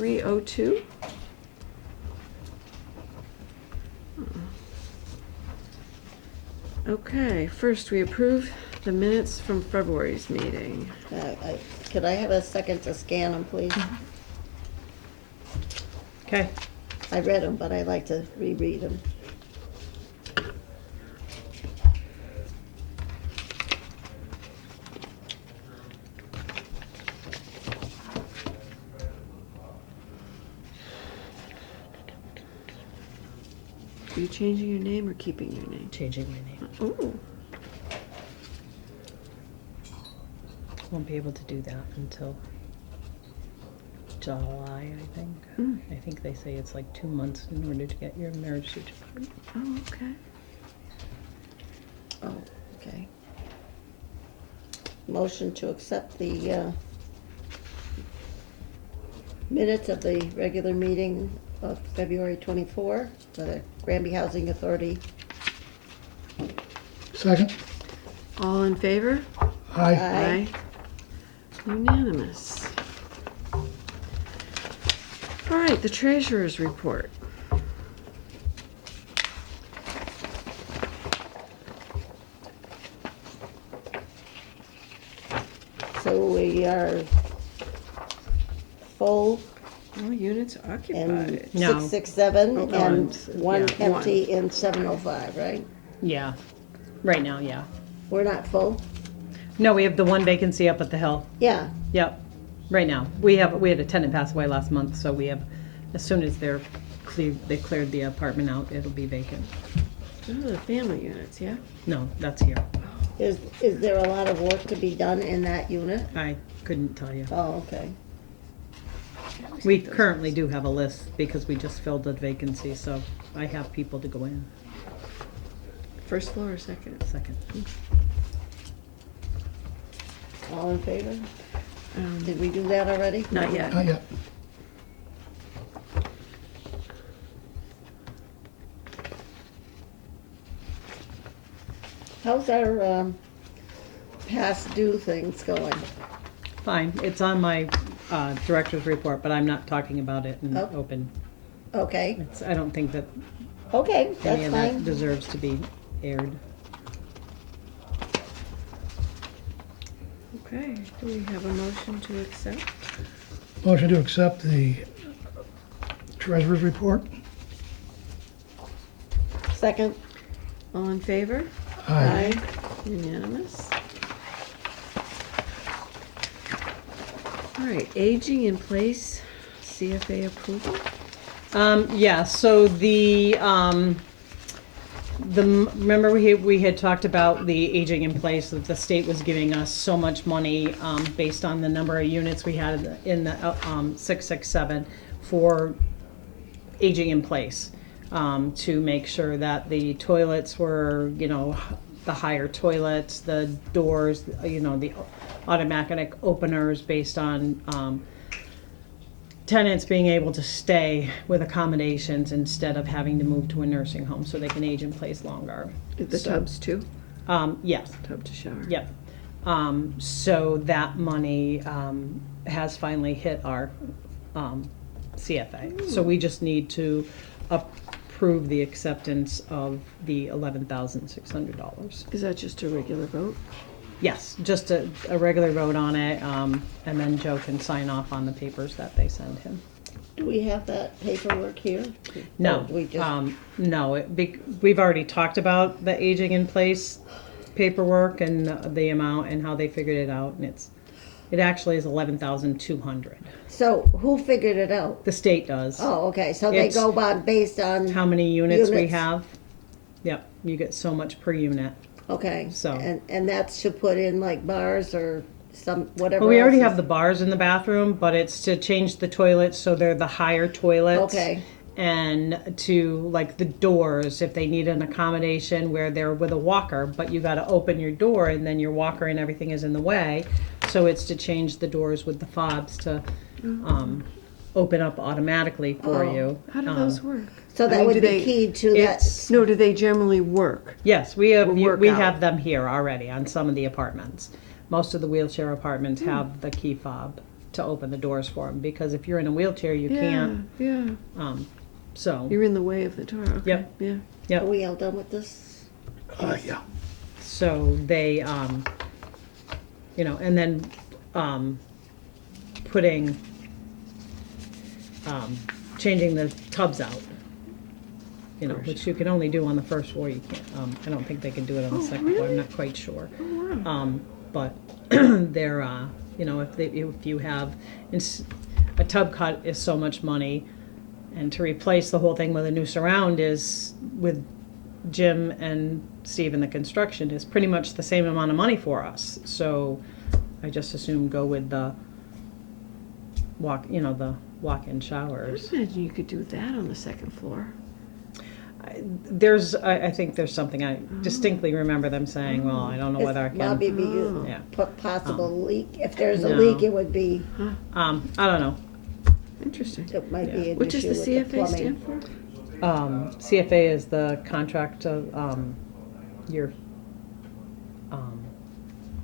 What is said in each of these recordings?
0302. Okay, first we approve the minutes from February's meeting. Could I have a second to scan them, please? Okay. I read them, but I like to reread them. Are you changing your name or keeping your name? Changing my name. Oh, Won't be able to do that until July, I think. Mm. I think they say it's like 2 months in order to get your marriage certificate. oh, okay. Oh, okay. Motion to accept the minutes of the regular meeting of February 24 for the Granby Housing Authority. Second. All in favor? Aye. Aye. Unanimous. All right, the treasurer's report. So we are full Oh, units and occupied. No. 667 Oh, and one yeah, empty in 705, right? Yeah. Right now, yeah. We're not full? No, we have the one vacancy up at the hill. Yeah, Yep. Right now. We had a tenant pass away last month, so we have, as soon as they cleared the apartment out, it'll be vacant. Oh, the family units, yeah? No, that's here. is there a lot of work to be done in that unit? I couldn't tell you. Oh, okay. We currently do have a list because we just filled a vacancy, so I have people to go in. First floor or second? Second. All in favor? Did we do that already? Not yet. Not yet. How's our past due things going? Fine. It's on my director's report, but I'm not talking about it in Oh. open. Okay, I don't think that okay, any that's of that fine. deserves to be aired. Okay, do we have a motion to accept? Motion to accept the treasurer's report. Second? All in favor? Aye. Unanimous. All right, aging in place, CFA approval? Yeah, so remember we had talked about the aging in place, that the state was giving us so much money, based on the number of units we had in the, 667 for aging in place, to make sure that the toilets were, the higher toilets, the doors, the automatic openers based on, tenants being able to stay with accommodations instead of having to move to a nursing home so they can age in place longer. The So, tubs too? Yes, Tub to shower? yep. So that money has finally hit our CFA. So we just need to approve the acceptance of the $11,600. Is that just a regular vote? Yes, just a regular vote on it, and then Joe can sign off on the papers that they send him. Do we have that paperwork here? No, Or do we just, no, we've already talked about the aging in place paperwork and the amount and how they figured it out, and it actually is 11,200. so who figured it out? The state does. Oh, okay, so they It's go by based on, How many units we Units. have? Yep, you get so much per unit. okay. So- And that's to put in like bars or whatever Well, we already else have is- the bars in the bathroom, but it's to change the toilets so they're the higher toilets. Okay, And to, like, the doors, if they need an accommodation where they're with a walker, but you gotta open your door and then your walker and everything is in the way. So it's to change the doors with the fobs to, open up automatically for Oh. you. How do those work? so I that mean, would do be they- keyed to that. It's, No, do they generally work? yes, we have, Will work we out. have them here already on some of the apartments. Most of the wheelchair apartments have the key fob to open the doors for them, because if you're in a wheelchair, you can't. Yeah, So, you're in the way of the door, okay, Yep. yeah. yep. Are we all done with this? Yeah. So they, and then, putting, changing the tubs out. Which you can only do on the first floor, you can't, I don't think they can do it on the Oh, second floor, I'm really? not quite sure. Oh, wow. But they're, if you have, a tub cut is so much money, and to replace the whole thing with a new surround is, with Jim and Steve in the construction, is pretty much the same amount of money for us. So I just assume go with the the walk-in I showers. imagine you could do that on the second floor. I think there's something, I distinctly remember them saying, well, I don't know whether I It's can. Probably be Oh. Yeah. put possible leak. If there's a No. leak, it would be, I don't know. Interesting. it might be an What does issue the with the CFA plumbing. stand for? CFA is the contract of, your,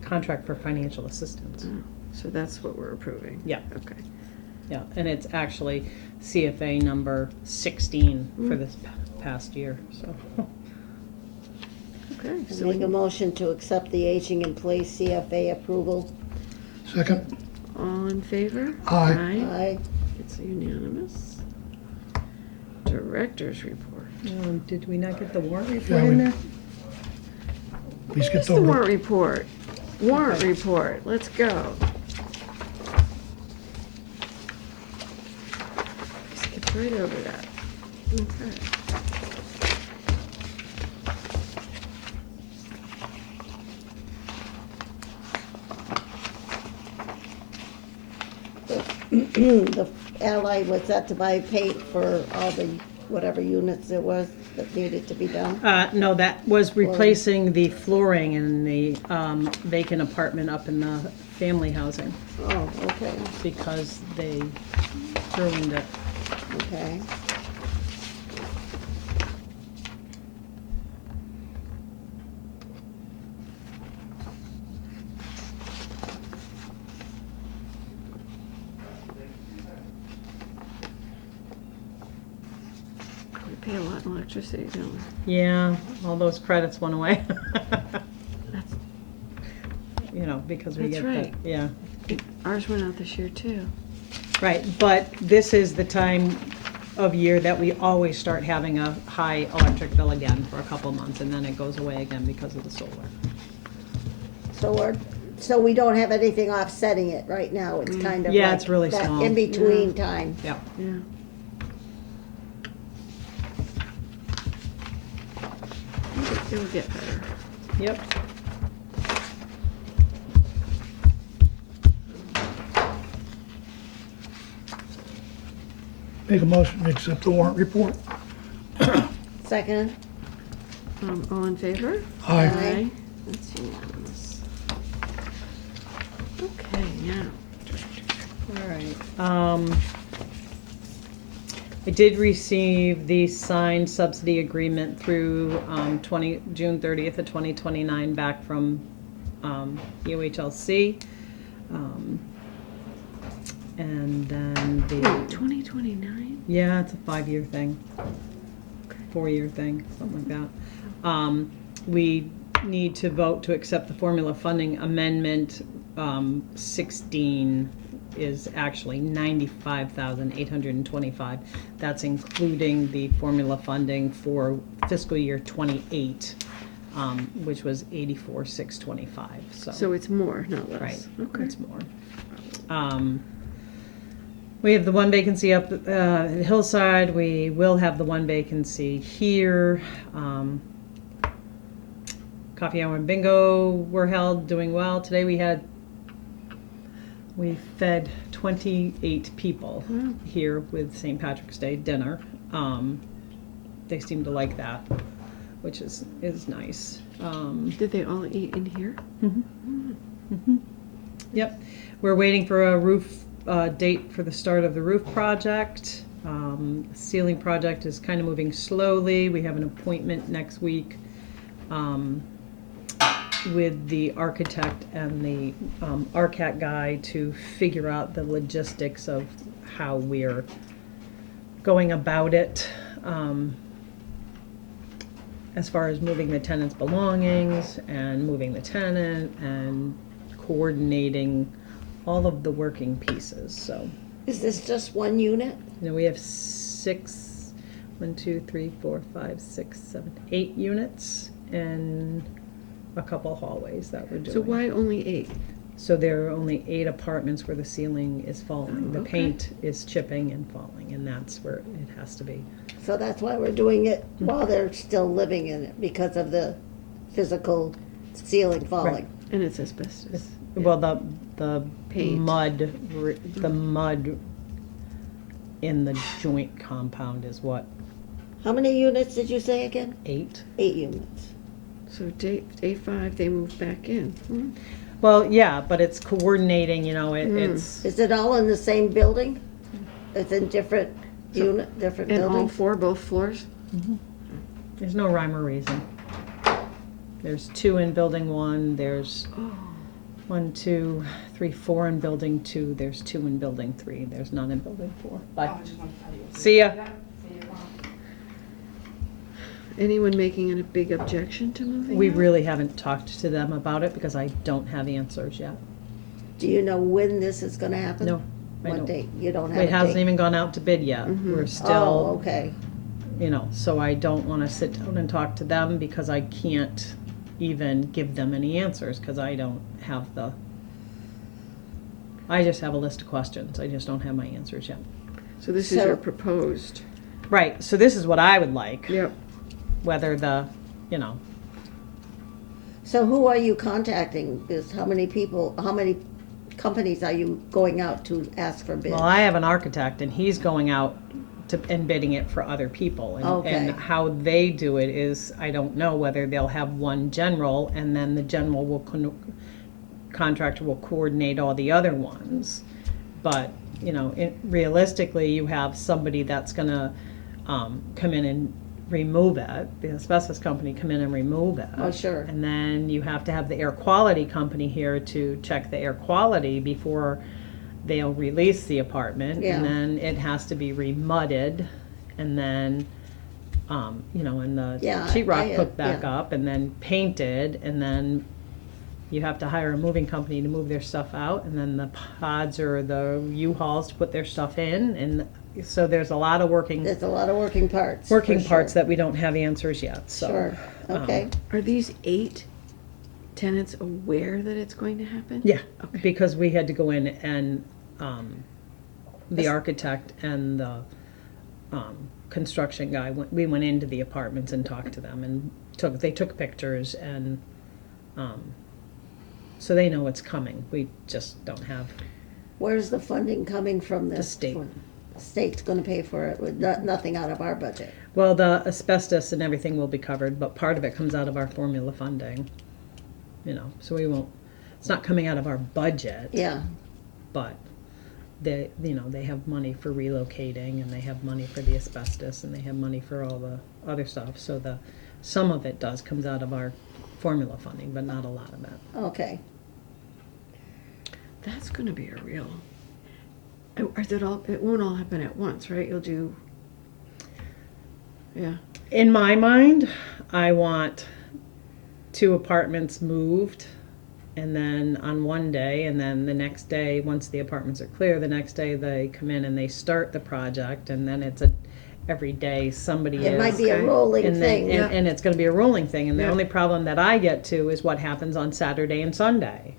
contract for financial assistance. Oh, so that's what we're approving? Yeah. Okay. Yeah, and it's actually CFA number 16 for this past year, so. Okay, I so Make a motion to accept the aging in place CFA approval. Second? all in favor? Aye. Aye. It's unanimous. Director's report. Did we not get the warrant report Yeah, in we- there? Please get What's the warrant the, report? Warrant report, let's go. Skipped right over that. Okay. The ally was that to buy paint for all the, whatever units there was that needed to be done? No, that was replacing the flooring in the vacant apartment up in the family housing, Oh, okay, because they ruined it. okay. We pay a lot in electricity, don't we? Yeah, all those credits went away. That's, Because we That's get right. yeah. ours went out this year too. Right, but this is the time of year that we always start having a high electric bill again for a couple months, and then it goes away again because of the solar. So we don't have anything offsetting it right now, it's kind of Yeah, like it's really that small. in-between time. Yeah. Yeah. It'll get better. Yep. make a motion to accept the warrant report. Second, All in favor? Aye. Aye. That's unanimous. Okay, now, All right. I did receive the signed subsidy agreement through June 30th of 2029 back from UHLC. And then wait, the, 2029? yeah, it's a 5-year thing, 4-year thing, something like that. We need to vote to accept the formula funding amendment. 16 is actually 95,825. That's including the formula funding for fiscal year 28, which was 84,625. So it's more, not less? Right, Okay. it's more. We have the one vacancy up at Hillside. We will have the one vacancy here. Coffee hour and bingo were held, doing well. Today we fed 28 people Wow. here with St. Patrick's Day dinner. They seem to like that, which is nice. Did they all eat in here? Yep. We're waiting for a roof date for the start of the roof project. Ceiling project is kind of moving slowly. We have an appointment next week with the architect and the RCAT guy to figure out the logistics of how we're going about it, as far as moving the tenant's belongings and moving the tenant and coordinating all of the working pieces, so. Is this just one unit? You know, we have 8 units and a couple hallways that we're doing. So why only 8? So there are only 8 apartments where the ceiling is falling. Oh, The okay. paint is chipping and falling, and that's where it has to be. So that's why we're doing it while they're still living in it, because of the physical ceiling falling. And it's asbestos. Well, the Paint. the mud in the joint compound is what, How many units did you say again? 8? 8 units. So day 5, they moved back in. Well, yeah, but it's coordinating, you know, it's, Is it all in the same building? It's in different different And all buildings? 4, both floors? there's no rhyme or reason. There's 2 in building 1, there's Oh. 1, 2, 3, 4 in building 2, there's 2 in building 3, there's none in building 4. Bye. See ya. Anyone making a big objection to moving We out? really haven't talked to them about it because I don't have answers yet. Do you know when this is gonna happen? No, I What don't. date? You don't have a It date? hasn't even gone out to bid yet. Mhm. We're Oh, still, okay. you know, so I don't wanna sit down and talk to them because I can't even give them any answers, cause I don't have I just have a list of questions, I just don't have my answers yet. So this is So- your proposed. Right, so this is what I would like, Yep. whether you know, So who are you contacting? How many companies are you going out to ask for bids? well, I have an architect and he's going out and bidding it for other people. Okay. And how they do it is, I don't know whether they'll have one general and then the general will, contractor will coordinate all the other ones. But, you know, realistically, you have somebody that's gonna come in and remove it, the asbestos company come in and remove it. Oh, sure. And then you have to have the air quality company here to check the air quality before they'll release the apartment. Yeah. And then it has to be remudded, and then, you know, and the Yeah, sheetrock put back yeah. up, and then painted, and then you have to hire a moving company to move their stuff out, and then the pods or the U-Hauls to put their stuff in, and so there's a lot of working There's a lot of working parts. for parts sure. that we don't have answers yet, so. Sure, okay. Are these 8 tenants aware that it's going to happen? Yeah, Okay. because we had to go in and, the architect and the, construction guy, we went into the apartments and talked to them and they took pictures and, so they know it's coming. We just don't have, Where's the funding coming from this? The state. The state's gonna pay for it with nothing out of our budget. well, the asbestos and everything will be covered, but part of it comes out of our formula funding. You know, so we won't, it's not coming out of our budget. Yeah, But they, you know, they have money for relocating and they have money for the asbestos and they have money for all the other stuff. So some of it comes out of our formula funding, but not a lot of it. okay. That's gonna be a real, it won't all happen at once, right? You'll do, yeah. In my mind, I want 2 apartments moved and then on one day, and then the next day, once the apartments are clear, the next day they come in and they start the project, and then it's every day somebody is. It might be a Okay. rolling And then, thing. Yeah. and it's gonna be a rolling thing, and the Yeah. only problem that I get to is what happens on Saturday and Sunday.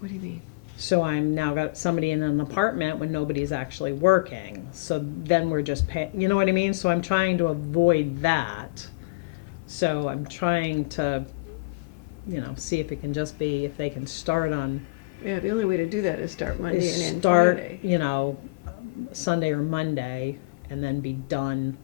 What do you mean? So I'm now got somebody in an apartment when nobody's actually working, so then we're just you know what I mean? So I'm trying to avoid that. So I'm trying to, you know, see if it can just be, if they can start on, Yeah, the only way to do that is start Monday and end start, Friday. you know, Sunday or Monday, and then be done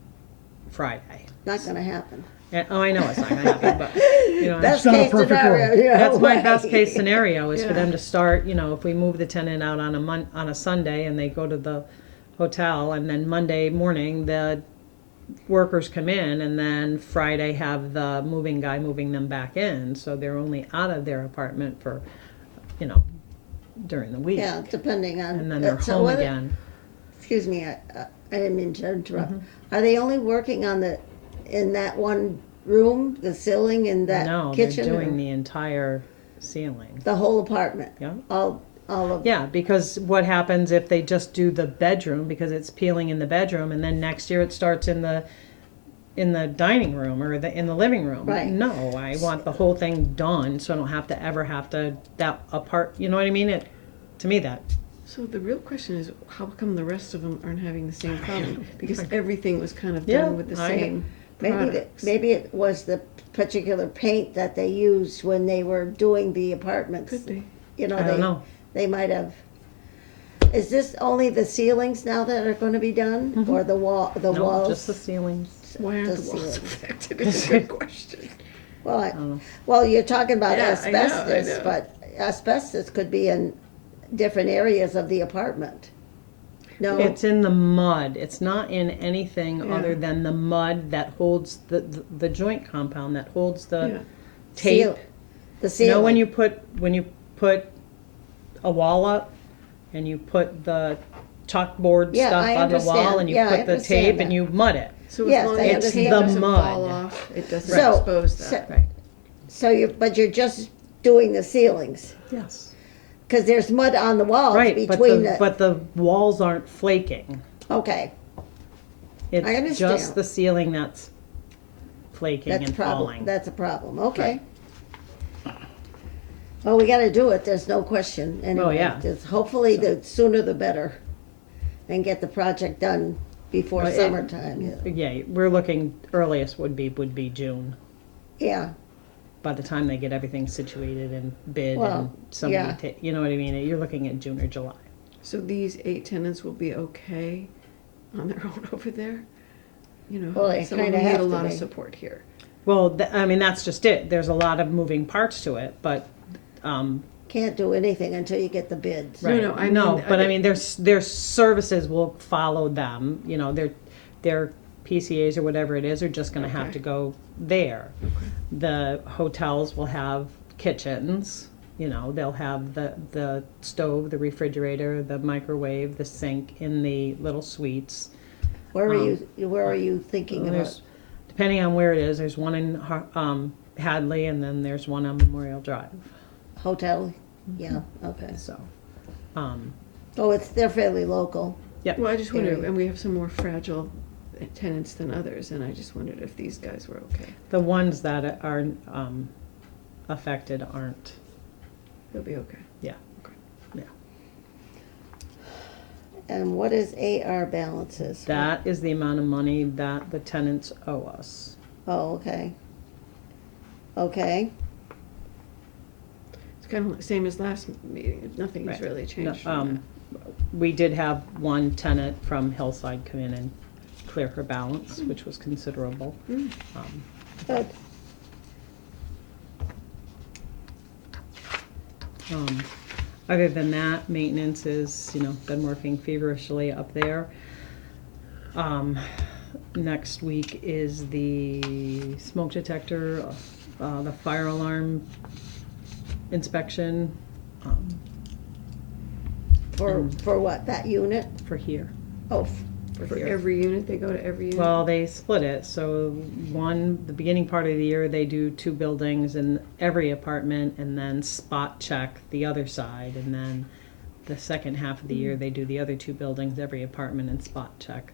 Friday. Not gonna happen. And, oh, I know it's not gonna happen, but, you know, Best not a case perfect scenario, world. yeah, that's my right. best case scenario, is for Yeah. them to start, you know, if we move the tenant out on on a Sunday and they go to the hotel, and then Monday morning, workers come in and then Friday have the moving guy moving them back in, so they're only out of their apartment for, you know, during the week. Yeah, depending on. And then they're so home what- again. Excuse me, I didn't mean to interrupt. Mm-hmm. Are they only working in that one room, the ceiling in that No, kitchen? they're doing or the entire ceiling. the whole apartment? Yeah. All of. Yeah, because what happens if they just do the bedroom, because it's peeling in the bedroom, and then next year it starts in the dining room or in the living room? Right. No, I want the whole thing done, so I don't have to ever have to that apart. You know what I mean? To me, that So the real question is, how come the rest of them aren't having the same problem? Because everything was kind of Yeah, done with the same products. Maybe it was the particular paint that they used when they were doing the apartments. Could be. You know, I don't know. they might have. Is this only the ceilings now that are going to be done, or the no, walls? just the ceilings. Why aren't the the walls ceilings? affected? It's a good question. Well, I don't know. well, you're talking about Yeah, I know, I asbestos, know. but asbestos could be in different areas of the apartment. No, It's in the mud. It's not in anything Yeah. other than the mud that holds the joint compound that holds the Yeah. tape. the You ceiling. know when you put a wall up and you put the chalkboard Yeah, stuff I on the wall understand. and you Yeah, I put the understand tape that. and you mud it. So Yes, as long I as the understand. tape The doesn't mud. fall off, it doesn't So- expose so- that. Right. So but you're just doing the ceilings Yes. because there's mud on the walls Right, between but the walls aren't flaking. Okay, It's understand. just the ceiling that's flaking that's a and problem. falling. That's a problem. Okay. Well, we got to do it. There's no question. Anyway, yeah. Hopefully, the sooner the better, and get the project done before Well, it- summertime. Yeah, we're looking, earliest would be June. Yeah. By the time they get everything situated and bid Well, and somebody yeah. you know what I mean? You're looking at June or July. So these 8 tenants will be okay on their own over there? You know, Well, they some of kinda them need have a to lot of be. support here. Well, I mean, that's just it. There's a lot of moving parts to it, but, Can't do anything until you get the bids. right. no, I No, mean, but I mean, their services will follow them, you know, their PCAs or whatever it is are just gonna have Okay. to go there. The hotels will have kitchens, you know, they'll have the stove, the refrigerator, the microwave, the sink in the little suites. Where are you thinking about? There's, depending on where it is, there's one in Hadley and then there's one on Memorial Drive, Hotel? Yeah. Okay. so, Oh, they're fairly local. yeah. Well, I just wonder, Area. and we have some more fragile tenants than others, and I just wondered if these guys were okay. The ones that are affected aren't, They'll be okay. yeah. And what is AR balances? That is the amount of money that the tenants owe us. Oh, okay. Okay. It's kind of the same as last meeting. Nothing has Right. really No, changed from We did have one tenant from Hillside come in and clear her balance, which was considerable. Mm. Good. Other than that, maintenance is, you know, been working feverishly up there. Next week is the smoke detector, the fire alarm inspection, For what, that unit? for here. Oh, that. For here. every unit, they go to every unit? Well, they split it, so the beginning part of the year, they do 2 buildings in every apartment, and then spot check the other side, and then the second half of the year, they do the other 2 buildings, every apartment, and spot check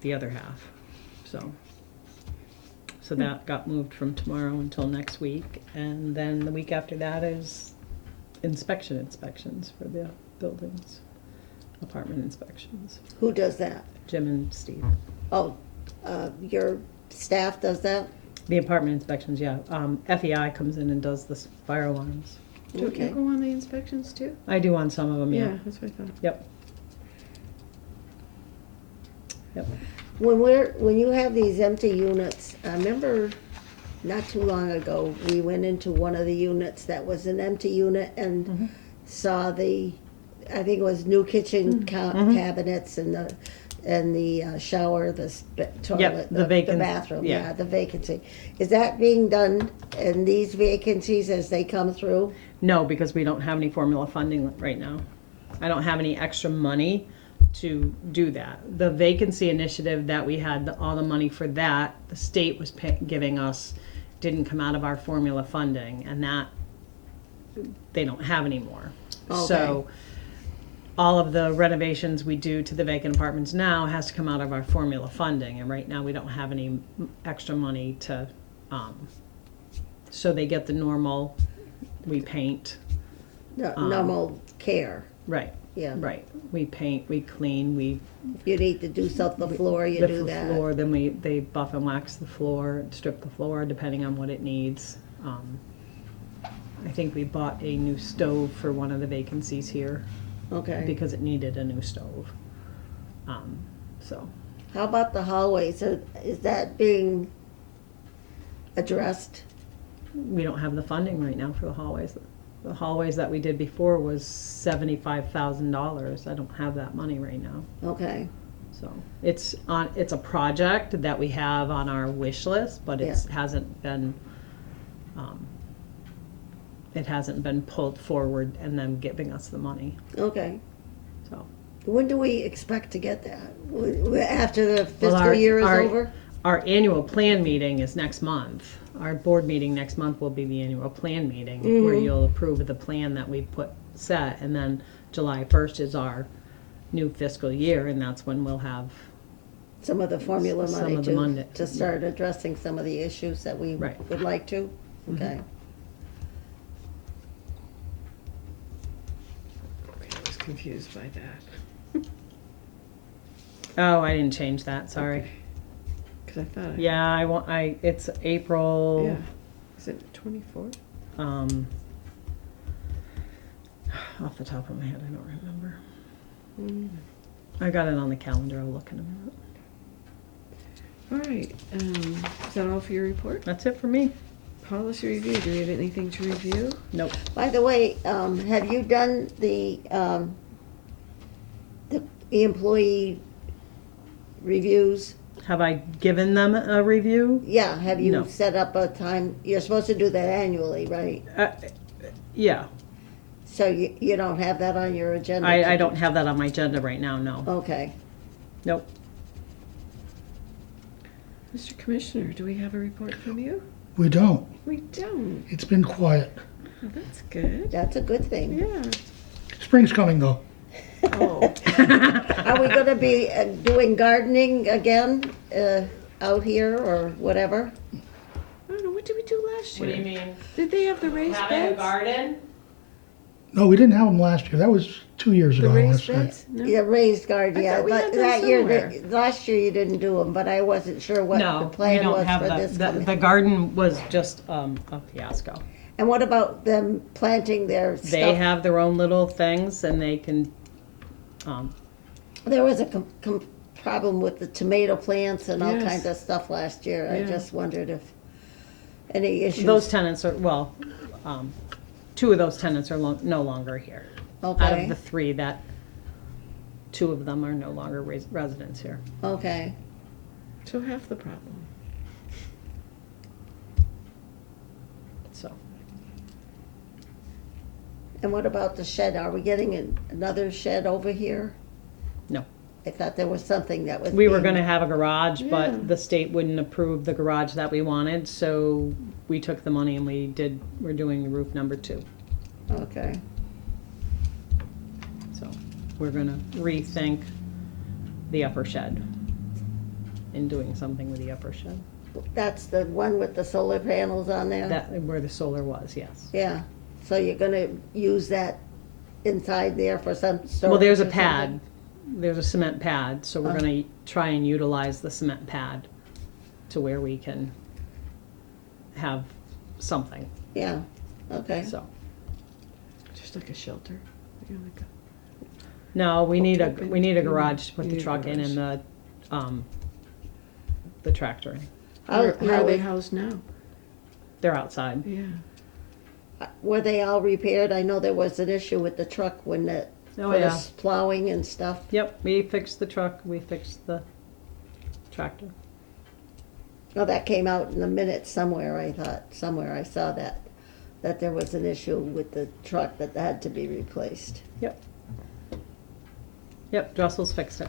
the other half, so that got moved from tomorrow until next week, and then the week after that is inspections for the buildings, apartment inspections. who does that? Jim and Steve. Oh, your staff does that? The apartment inspections, yeah. FEI comes in and does the fire alarms. Don't Okay. you go on the inspections too? I do on some of them, yeah. Yeah, that's what I thought. Yep. Yep. When you have these empty units, I remember not too long ago, we went into one of the units that was an empty unit and saw I think it was new kitchen cabinets and and the shower, the toilet, the vacant- bathroom, yeah. yeah, the vacancy. Is that being done in these vacancies as they come through? No, because we don't have any formula funding right now. I don't have any extra money to do that. The vacancy initiative that we had, all the money for that, the state was giving us, didn't come out of our formula funding, and that they don't have anymore. So all of the renovations we do to the vacant apartments now has to come out of our formula funding, and right now we don't have any extra money to, so they get the normal, we paint, Normal care, right, yeah. right. We paint, we clean, we If you need to do something the floor, you lift do the that. floor, then they buff and wax the floor, strip the floor, depending on what it needs. I think we bought a new stove for one of the vacancies here Okay. because it needed a new stove. So, How about the hallways? Is that being addressed? we don't have the funding right now for the hallways. The hallways that we did before was $75,000. I don't have that money right now. Okay, So it's a project that we have on our wish list, but it hasn't been, it hasn't been pulled forward and them giving us the money, okay. so. When do we expect to get that? After the Well, fiscal year is over? Our annual plan meeting is next month. Our board meeting next month will be the annual plan meeting, where you'll approve the plan that we put set, and then July 1st is our new fiscal year, and that's when we'll have, Some of the formula Some money of the money. to start addressing some of the issues that we Right. would like to? Okay. Okay, I was confused by that. oh, I didn't change that, sorry. Because I thought. Yeah, it's April, Yeah. Is it 24th? Off the top of my head, I don't remember. I got it on the calendar, I'll look in a minute. All right, is that all for your report? That's it for me. Policy review, do we have anything to review? Nope. By the way, have you done the employee reviews? Have I given them a review? Yeah, have you No. set up a time? You're supposed to do that annually, right? Yeah, So you don't have that on your agenda? I don't have that on my agenda right now, no. Okay. Nope. Mr. Commissioner, do we have a report from you? We don't. We don't. It's been quiet. Oh, that's good. That's a good thing. Yeah. Spring's coming though. Oh, Are we gonna be doing gardening again, out here or whatever? I don't know, what did we do last year? mean? Did they have the raised beds? garden? No, we didn't have them last year. That was 2 years The ago, let's raised say. beds? No? Yeah, raised garden, I yeah, thought we but had them that year, somewhere. last year you didn't do them, but I wasn't sure what the No, we plan don't was have for this the coming. garden was just, a fiasco. And what about them planting their They stuff? have their own little things and they can, There was a problem with the tomato plants and all Yes. kinds of stuff last year. I Yeah. just wondered if any issues. those tenants are, well, 2 of those tenants are no longer here. Out Okay, of the 3 that, 2 of them are no longer residents here. okay. So half the problem. So, And what about the shed? Are we getting another shed over here? no. I thought there was something that was. We were being- gonna have a garage, Yeah. but the state wouldn't approve the garage that we wanted, so we took the money and we're doing roof number 2. Okay, So, we're gonna rethink the upper shed and doing something with the upper shed. that's the one with the solar panels on there? That, where the solar was, yes. Yeah, so you're gonna use that inside there for some storage? Well, there's a or something? pad, there's a cement pad, so we're Oh. gonna try and utilize the cement pad to where we can have something, Yeah, okay. so. Just like a shelter. You know, like a- No, we need a Open. garage to put You the need a truck in and the tractor in. Where How are they was- housed now? They're outside. Yeah. Were they all repaired? I know there was an issue with the truck when the Oh, for the yeah. plowing and stuff. Yep, we fixed the truck, we fixed the tractor. Well, that came out in the minutes somewhere, I thought, somewhere I saw that there was an issue with the truck that had to be replaced. Yep. Yep, Dressel's fixed it.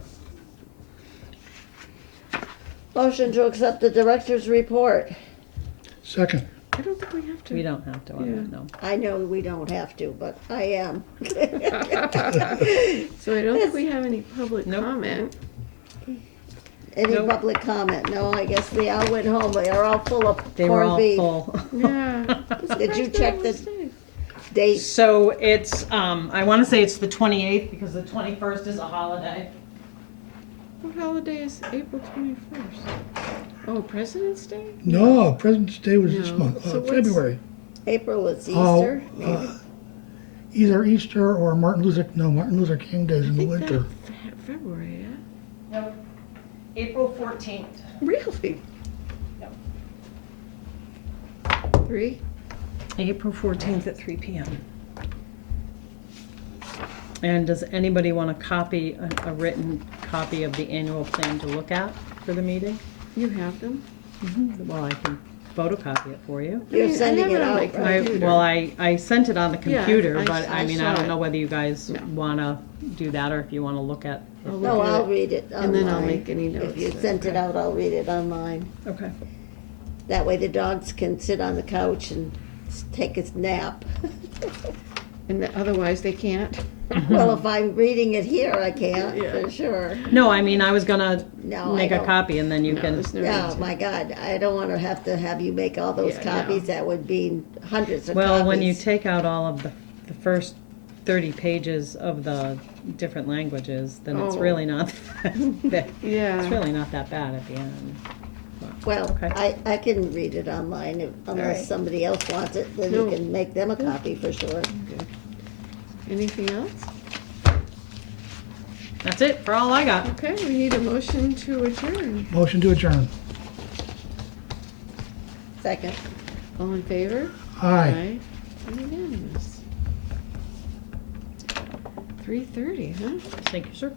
Motion to accept the director's report. Second. I don't think we have to. We don't have to on that, no. I know we don't have to, but I am. So I don't think we have any public Nope. comment. Any Nope. public comment? No, I guess they all went home, they are all full of They were corned all beef. full. Yeah. Did you check the Thursday. date? So it's, I wanna say it's the 28th because the 21st is a holiday. What holiday is April 21st? Oh, President's Day? No, President's Day was this No. month, So what's- February. April is Oh, Easter, maybe? Either Easter or Martin Luther King Days I in the think winter. that February, yeah? Nope. April 14th. Really? Yep. 3? April 14th at 3 p.m. And does anybody want a copy, a written copy of the annual plan to look at for the meeting? You have them? Well, I can photocopy it for you. You're I mean, I sending have it it on out, my right? computer. I sent it on the Yeah, computer, I- but I I mean, saw I don't it. know whether you guys No. wanna do that or if you wanna look at. I'll look No, at I'll it. read it online. And then I'll make any notes. If you that- sent it out, I'll read it online. Okay. That way the dogs can sit on the couch and take a nap. And otherwise they can't? Well, if I'm reading it here, I can't, Yeah. for sure. No, I mean, I was gonna No, I make a don't. copy and then you No, can, there's no need Oh, to. my God, I don't wanna have to have you make all those Yeah, copies, no. that would be hundreds of copies. well, when you take out all of the first 30 pages of the different languages, then it's Oh. really not, it's Yeah. really not that bad at the end. Well, Okay. I can read it online, unless right. somebody else wants it, then you No. can make them a copy for sure. Okay. Anything else? That's it for all I got. Okay, we need a motion to adjourn. Motion to adjourn. Second. All in favor? Aye. Unanimous. 3:30, huh? Thank you, sir.